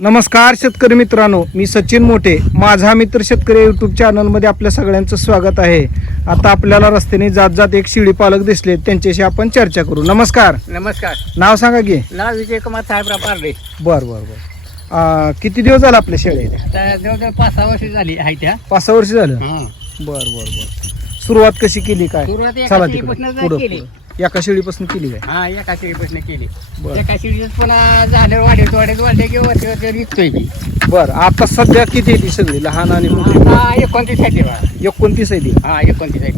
नमस्कार शेतकरी मित्रांनो मी सचिन मोठे माझा मित्र शेतकरी युट्यूब चॅनलमध्ये आपल्या सगळ्यांचं स्वागत आहे. आता आपल्याला रस्त्याने जात जात एक शिडी पालक दिसले त्यांच्याशी आपण चर्चा करू. नमस्कार. नमस्कार. नाव सांगा की. नाव विजय कुमार साहेबराव पारडे. बर बर बर. आ, किती दिवस झाला आपल्या आता जवळजवळ पाच सहा वर्ष झाली आहे त्या. पाच सहा वर्ष झालं. बर बर बर. सुरुवात कशी केली काय? सुरुवात चला शिडीपासून तिकडे. पुढं, केली. पुढं. एका शेळीपासून केली काय? हा एका शिडीपासून केली. बरं. एका शिडीच पुन्हा झाल्यावर वाढत वाढत वाढले की वरती वरती विकतोय मी बर आता सध्या किती आहे ती सगळी? लहान आणि मोठी? आता एकोणतीस आहे तेव्हा एकोणतीस आहे ती? हा एकोणतीस आहे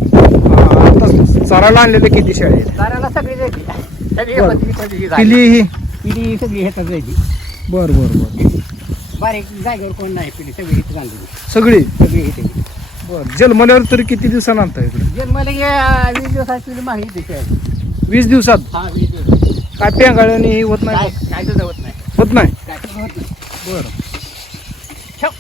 आ, आता चराला आणलेले किती शेळ्या आहेत दाराला सगळी जायची सगळी बरं. एकोणतीस एकोणतीस झाली. पिली ही? पिढी सगळी ह्याच्यात जायची बर बर बर. बारीक जागेवर कोण नाही पिढी सगळी इथं बांधली सगळी? सगळी इथे. बर जन्मल्यावर तरी किती दिवसानं आणता इकडे? जन्माला गे वीस दिवसाची पिढी मागे इथे खेळायची. वीस दिवसात? हा वीस दिवस. काय पेंगाळ्याने हे होत नाही? काय सुद्धा होत नाही. होत नाही? काय सुद्धा होत नाही. बर. ठेव.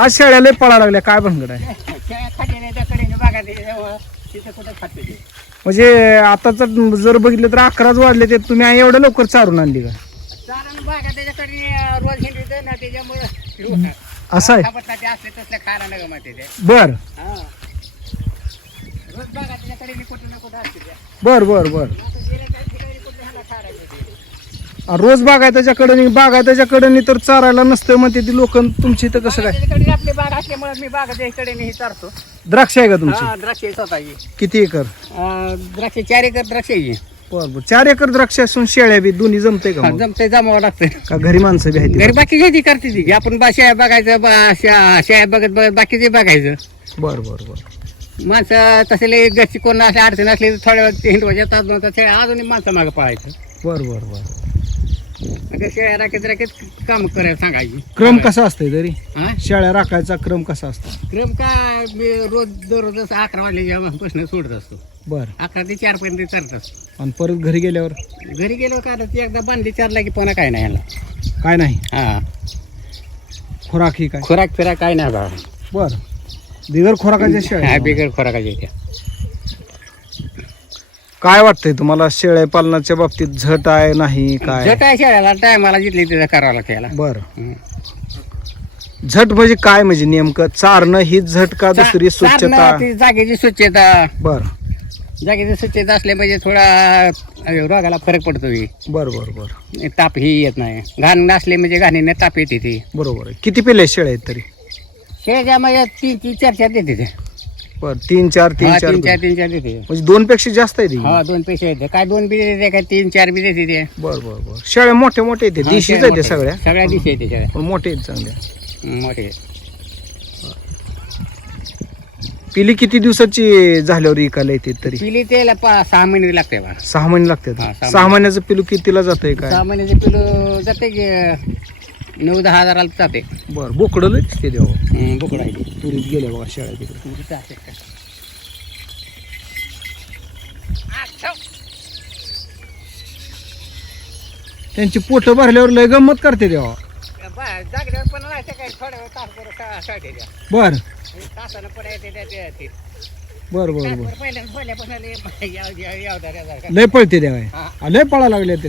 आज शेळ्याला पळा लागल्या काय भानगड आहे? त्या खात्याने त्या कडेने बघा ते जवळ. तिथं कुठं खाते ते. म्हणजे आताच जर बघितलं तर अकराच वाढले ते तुम्ही आई एवढं लवकर चारून आणली का? चारण बघा त्याच्याकडे अं, रोज ना त्याच्यामुळं असं आहे. खबर ते असले तसल्या खायला नका माहिती ते. बर. हा. रोज बघा त्याच्याकडे मी कुठं ना कुठं असते बर बर बर. आ, रोज बागाय त्याच्याकडे बागाय त्याच्याकडे तर चारायला नसतं म्हणते ती लोक. तुमची इथं कसं काय? आपली बाग असल्यामुळे मी बागा त्याच्याकडे नेही चारतो. द्राक्ष आहे का तुमची? हा द्राक्ष स्वतःची. किती एकर? अं, द्राक्ष चार एकर द्राक्ष आहे बर बर. चार एकर द्राक्ष असून शेळ्या बी दोन्ही जमते का मग? जमते जमावं लागतं का घरी माणसं बी आहेत घरी बाकी काही करते ती. आपण बा शाळा बघायचं बा शा- शाळा बघत बघत बाकीचे बघायचं. बर बर बर. माणसं तसे घरची कोण असे अडचण असली तर थोड्या वेळ ते हिंडवायच्या तास दोन तास शेळ्या अजून माणसं मागं पळायचं. बर बर बर. अगं शेळ्या राखेत राखेत काम करायला सांगायची. क्रम कसा असतोय तरी? हा? शेळ्या राखायचा क्रम कसा असतो? क्रम काय मी रोज दररोज असं अकरा वाजले प्रश्न सोडत असतो. बर. अकरा ते चार पर्यंत चालत असतो. आणि परत घरी गेल्यावर? घरी गेलो का आता ती एकदा बांधली चारला की पुन्हा काय नाही ह्याला काय नाही? हा. खुराक ही काय? खुराक फिराक काय नाही बाबा बर. बिगर खुराकाच्या हा शेळ्या. बिगर खुराकाच्या त्या काय वाटतंय तुम्हाला? शेळ्या पालनाच्या बाबतीत झट आहे नाही काय? जो काय शेळ्याला टायमाला जिथली तिथं करावं लागतं याला. बर. हं. झट म्हणजे काय म्हणजे नेमकं? चारणं ही झट का दुसरी स्वच्छता? चारणं, ती जागेची स्वच्छता. बर. जागेची स्वच्छता असल्या म्हणजे थोडा अं, रोगाला फरक पडतो ही. बर बर बर. ताप ही येत नाही. घाण नसले म्हणजे घाणीने ताप येते ती. बरोबर आहे. किती पिले शेळ्या आहेत तरी? शेळ्या माझ्या तीन तीन चार चार देते ते. बर तीन चार तीन हा, चार तीन चार दोन. तीन चार देते. म्हणजे दोन पेक्षा जास्त आहे ती? हा दोन पैसे येते. काय दोन बी देते काय तीन चार बी देते ते. बर बर बर. शेळ्या मोठे मोठे येते हा, दिशीच शेळ्या आहेत ते मोठ्या. सगळ्या? सगळ्या दिवशी येते शेळ्या. पण मोठे आहेत चांगल्या. हं, मोठे पिली किती दिवसाची झाल्यावर इकायला येते तरी? पिली त्याला पा सहा महिने लागते बा. सहा महिने लागतात. हा, सहा सहा महिन्याचं पिलू कितीला जातंय काय? सहा महिन्याचे किलो जाते की नऊ दहा हजाराला जाते बर बोकडं लय दिसते देवा बोकडं आहे ते. तुरीत गेल्या बघा शेळ्या तिकडे का? त्यांची पोटं भरल्यावर लय गंमत करते देवा बा, जागेवर पण नाही ते काय थोड्या वेळ तासभर. बर हे तासानं पण येते त्या- त्या- ते. बर बर बर तासभर पहिल्यापासून लय याव- याव- यावदार- लय पळते देवा हा. आ, लय पळा लागले ते.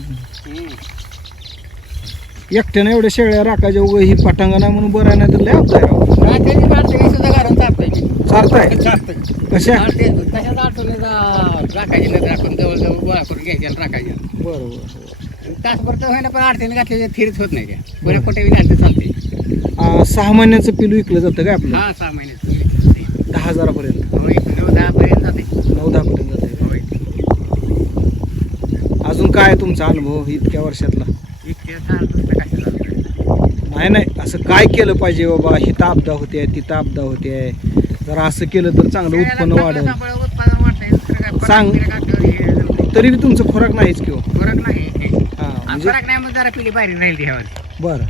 एकट्यानं एवढ्या शेळ्या राखायच्या उगं ही पटांगा नाही म्हणून बरं नाही तर लय अपदाय राव रात्रीची माणसं काही सुद्धा घालून चालतोय. चालताय? चालतोय. कशा? राखायची आपण जवळजवळ गोळा करून घ्यायच्या राखायच्या. तासभर तर पण अडचणी होत नाही त्या. बऱ्या कुठे घालते चालते आ, सहा महिन्याचं पिलू विकलं जातं काय आपलं? हा सहा दहा हजारापर्यंत. नऊ दहा पर्यंत जाते नऊ दहा पर्यंत जाते. अजून काय तुमचा अनुभव इतक्या वर्षातला? इतके नाही नाही असं काय केलं पाहिजे बाबा? हिथं आपदा होते तिथं आपदा होते. जर असं केलं तर चांगलं उत्पन्न वाढेल. फरक सांग. हे. तरी बी तुमचं खोराक नाहीच किंवा फरक नाही. हा म्हणजे फरक नाही मग जरा पिली बाहेर राहील ह्यावर बरं.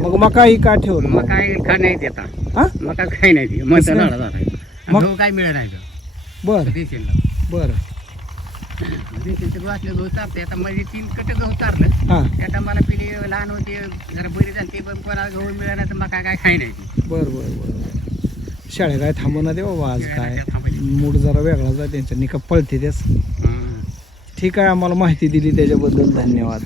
मग मका ही मग काय खा नाही देता? हा? मग काय काही नाही ते मग मग? काय मिळत नाही बरं. बरं. देशील वाचले गहू चारते आता माझी तीन कट गहू चारलं हां त्या मला पिली लहान होती जरा बरी झाली पण कोणाला गहू मिळाला तर मग काय खाई नाही ती. बरं बरं बरं शाळा काय थांबवणार दे बाबा आज काय काय थांबायची. मूड जरा वेगळाच आहे त्यांच्या निका पळते त्याच हं. ठीक आहे आम्हाला माहिती दिली त्याच्याबद्दल धन्यवाद